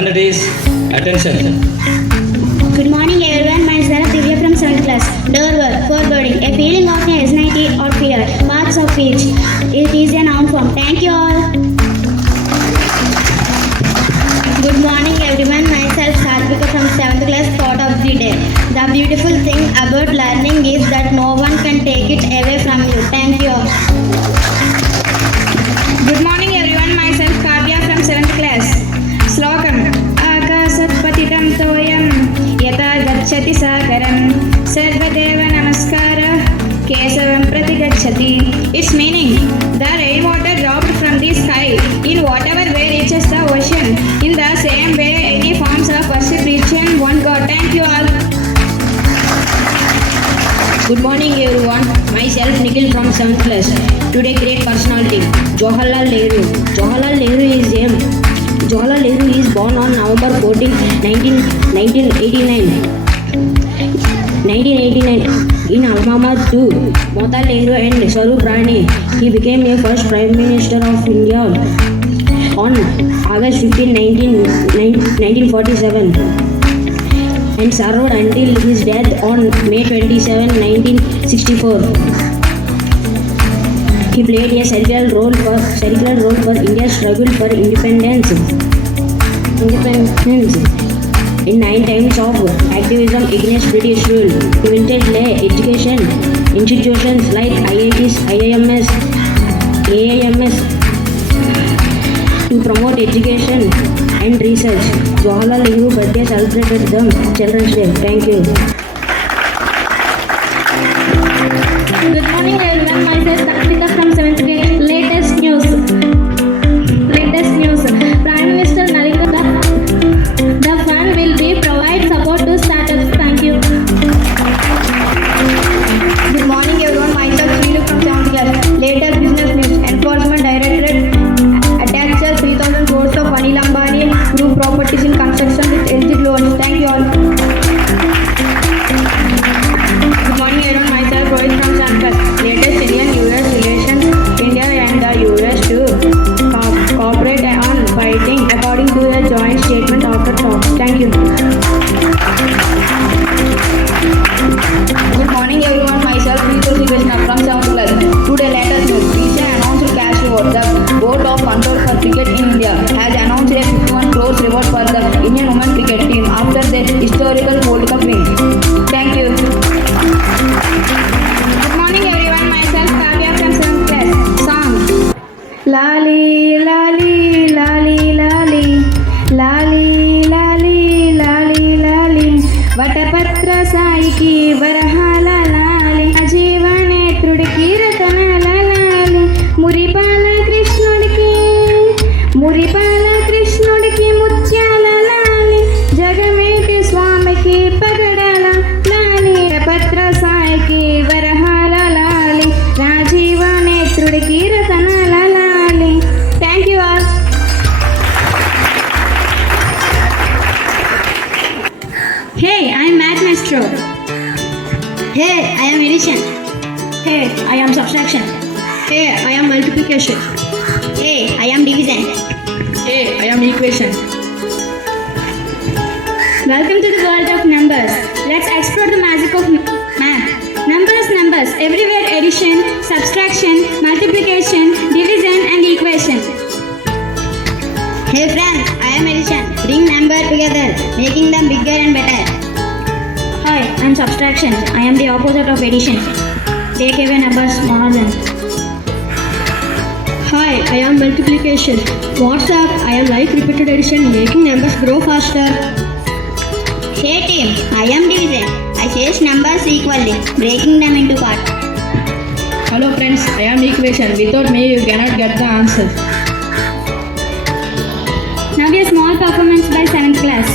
Candidates, attention. Good morning everyone, myself Divya from 7th class. Door word, foreboding, a feeling of anxiety or fear, parts of which it is a noun form. Thank you all. Good morning everyone, myself Satvika from 7th class. Thought of the day. The beautiful thing about learning is that no one can take it away from you. Thank you all. Good morning everyone, myself Kavya from 7th class. Slokam Akasat patitam toyam yata gacchati sakaram sarvadeva namaskara kesavam prati gacchati. Its meaning, the rainwater dropped from the sky in whatever way reaches the ocean. In the same way, any forms of worship reach one God. Thank you all. Good morning everyone, myself Nikhil from 7th class. Today great personality, Jawaharlal Nehru. Jawaharlal Nehru is born on November 14, 1989 in Alabama to Mata Nehru and Swarup Rani. He became the first Prime Minister of India on August 15, 1947 and served until his death on May 27, 1964. He played a central role for India's struggle for independence. In 9 times of activism against British rule, he visited education institutions like IITs, IIMs, AIMs to promote education and research. Jawaharlal Nehru birthday celebrated the Children's Day. Thank you. Good morning everyone, myself Satvika from 7th grade. Latest news. Prime Minister Narendra the fund will be provide support to startups. Thank you. Good morning everyone, myself Srilu from 7th class. Latest business news. Enforcement Directorate attaches 3,000 crores of Anil Ambani group properties in construction with LG loans. Thank you all. Good morning everyone, myself Rohit from 7th class. Latest Indian-US relations. India and the US to cooperate on fighting according to a joint statement after talks. Thank you. Good morning everyone, myself Vidyasagara from 7th class. Today latest news. Recent announced cash reward. The Board of Control for Cricket in India has announced a 51 crores reward for the Indian women cricket team after their historical World Cup win. Thank you. Good morning everyone, myself Kavya from 7th class. Song. Lali lali lali lali lali lali lali lali వటపత్ర సాయికి వరహాల లాలి అజీవనేత్రుడికి రతనాల లాలి మురిపాల కృష్ణుడికి ముత్యాల లాలి జగమేటి స్వామికి పగడాల లాలి వటపత్ర సాయికి వరహాల లాలి రాజీవనేత్రుడికి రతనాల లాలి. Thank you all. Hey, I am Math Maestro. Hey, I am addition. Hey, I am subtraction. Hey, I am multiplication. Hey, I am division. Hey, I am equation. Welcome to the world of numbers. Let's explore the magic of math. Numbers. Everywhere addition, subtraction, multiplication, division and equation. Hey friends, I am addition. Bring numbers together, making them bigger and better. Hi, I am subtraction. I am the opposite of addition. Take away numbers smaller than. Hi, I am multiplication. What's up? I am like repeated addition, making numbers grow faster. Hey team, I am division. I change numbers equally, breaking them into parts. Hello friends, I am equation. Without me you cannot get the answer. Now a small performance by 7th class.